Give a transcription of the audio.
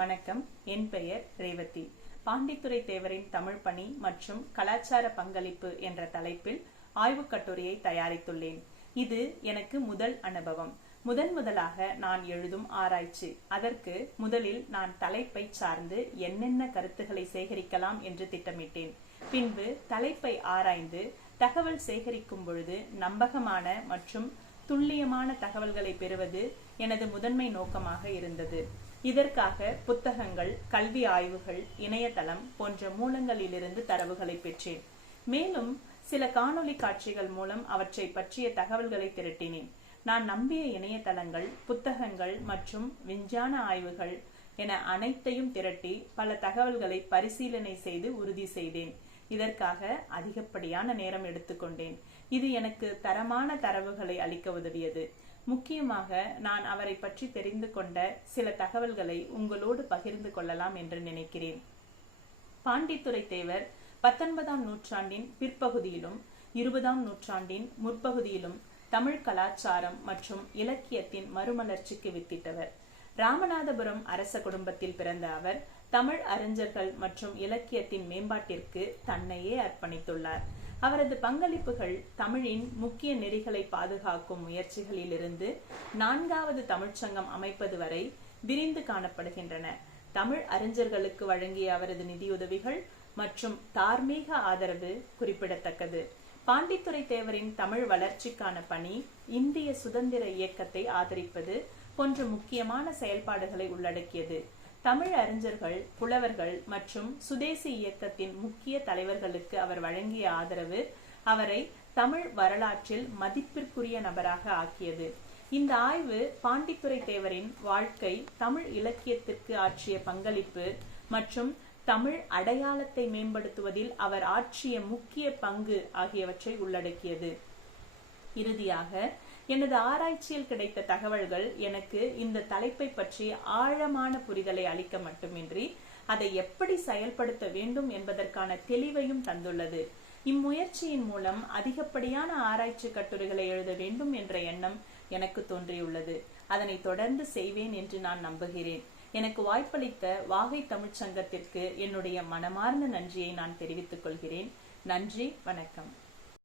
வணக்கம். என் பெயர் ரேவதி. பாண்டித்துரை தேவரின் தமிழ் பணி மற்றும் கலாச்சார பங்களிப்பு என்ற தலைப்பில் ஆய்வுக் கட்டுரையை தயாரித்துள்ளேன். இது எனக்கு முதல் அனுபவம். முதலாக நான் எழுதும் ஆராய்ச்சி. அதற்கு முதலில் நான் தலைப்பை சார்ந்து என்னென்ன கருத்துக்களை சேகரிக்கலாம் என்று திட்டமிட்டேன். பின்பு தலைப்பை ஆராய்ந்து தகவல் சேகரிக்கும் பொழுது நம்பகமான மற்றும் துல்லியமான தகவல்களை பெறுவது எனது முதன்மை நோக்கமாக இருந்தது. இதற்காக புத்தகங்கள், கல்வி ஆய்வுகள், இணையதளம் போன்ற மூலங்களிலிருந்து தரவுகளை பெற்றேன். மேலும் சில காணொளி காட்சிகள் மூலம் அவற்றை பற்றிய தகவல்களை திரட்டினேன். நான் நம்பிய இணையதளங்கள், புத்தகங்கள் மற்றும் விஞ்ஞான ஆய்வுகள் என அனைத்தையும் திரட்டி பல தகவல்களை பரிசீலனை செய்து உறுதி செய்தேன். இதற்காக அதிகப்படியான நேரம் எடுத்துக்கொண்டேன். இது எனக்கு தரமான தரவுகளை அளிக்க உதவியது. முக்கியமாக நான் அவரை பற்றி தெரிந்து கொண்ட சில தகவல்களை உங்களோடு பகிர்ந்து கொள்ளலாம் என்று நினைக்கிறேன். பாண்டித்துரை தேவர் 19ஆம் நூற்றாண்டின் பிற்பகுதியிலும் 20ஆம் நூற்றாண்டின் முற்பகுதியிலும் தமிழ் கலாச்சாரம் மற்றும் இலக்கியத்தின் மறுமலர்ச்சிக்கு வித்திட்டவர். ராமநாதபுரம் அரச குடும்பத்தில் பிறந்த அவர் தமிழ் அறிஞர்கள் மற்றும் இலக்கியத்தின் மேம்பாட்டிற்கு தன்னையே அர்ப்பணித்துள்ளார். அவரது பங்களிப்புகள் தமிழின் முக்கிய நெறிகளை பாதுகாக்கும் முயற்சிகளில் இருந்து 4வது தமிழ்ச்சங்கம் அமைப்பது வரை விரிந்து காணப்படுகின்றன. தமிழ் அறிஞர்களுக்கு வழங்கிய அவரது நிதியுதவிகள் மற்றும் தார்மீக ஆதரவு குறிப்பிடத்தக்கது. பாண்டித்துரை தேவரின் தமிழ் வளர்ச்சிக்கான பணி, இந்திய சுதந்திர இயக்கத்தை ஆதரிப்பது போன்ற முக்கியமான செயல்பாடுகளை உள்ளடக்கியது. தமிழ் அறிஞர்கள், புலவர்கள் மற்றும் சுதேசி இயக்கத்தின் முக்கிய தலைவர்களுக்கு அவர் வழங்கிய ஆதரவு அவரை தமிழ் வரலாற்றில் மதிப்பிற்குரிய நபராக ஆக்கியது. இந்த ஆய்வு பாண்டித்துரை தேவரின் வாழ்க்கை, தமிழ் இலக்கியத்திற்கு ஆற்றிய பங்களிப்பு மற்றும் தமிழ் அடையாளத்தை மேம்படுத்துவதில் அவர் ஆற்றிய முக்கிய பங்கு ஆகியவற்றை உள்ளடக்கியது. இறுதியாக எனது ஆராய்ச்சியில் கிடைத்த தகவல்கள் எனக்கு இந்த தலைப்பை பற்றி ஆழமான புரிதலை அளிக்க மட்டுமின்றி அதை எப்படி செயல்படுத்த வேண்டும் என்பதற்கான தெளிவையும் தந்துள்ளது. இம்முயற்சியின் மூலம் அதிகப்படியான ஆராய்ச்சி கட்டுரைகளை எழுத வேண்டும் என்ற எண்ணம் எனக்கு தோன்றியுள்ளது. அதனை தொடர்ந்து செய்வேன் என்று நான் நம்புகிறேன். எனக்கு வாய்ப்பளித்த வாகை தமிழ்ச்சங்கத்திற்கு என்னுடைய மனமார்ந்த நன்றியை நான் தெரிவித்துக் கொள்கிறேன். நன்றி, வணக்கம்.